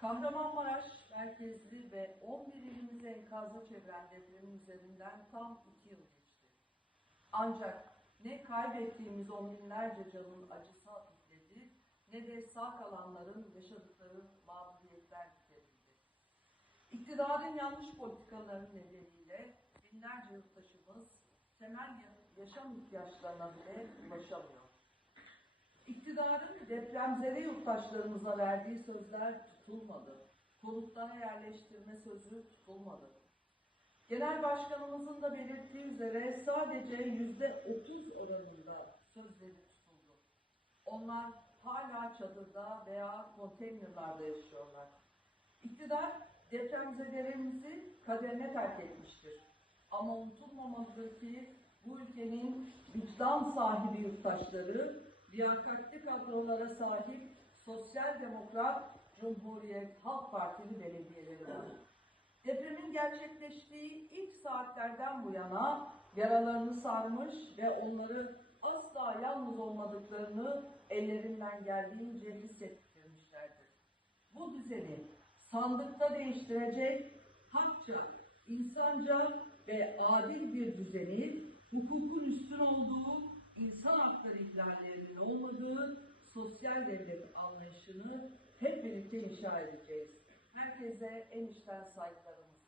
saat 04.17. Kahramanmaraş merkezli ve 11 ilimizi enkazla çeviren depremin üzerinden tam 2 yıl geçti. Ancak ne kaybettiğimiz on binlerce canın acısı hafifledi ne de sağ kalanların yaşadıkları mağduriyetler giderildi. İktidarın yanlış politikaları nedeniyle binlerce yurttaşımız temel ya- yaşam ihtiyaçlarına bile ulaşamıyor. İktidarın depremzede yurttaşlarımıza verdiği sözler tutulmadı. Konutlara yerleştirme sözü tutulmadı. Genel Başkanımızın da belirttiği üzere sadece yüzde otuz oranında sözleri tutuldu. Onlar hala çadırda veya konteynerlarda yaşıyorlar. İktidar depremzedelerimizi kaderine terk etmiştir. Ama unutulmamalıdır ki bu ülkenin vicdan sahibi yurttaşları, liyakatli kadrolara sahip Sosyal Demokrat Cumhuriyet Halk Partili belediyeleri var. Depremin gerçekleştiği ilk saatlerden bu yana yaralarını sarmış ve onları asla yalnız olmadıklarını ellerinden geldiğince hissettirmişlerdir. Bu düzeni sandıkta değiştirecek hakça, insanca ve adil bir düzeni, ihlallerinin olmadığı sosyal devlet anlayışını hep birlikte inşa edeceğiz. Herkese en içten saygılarımı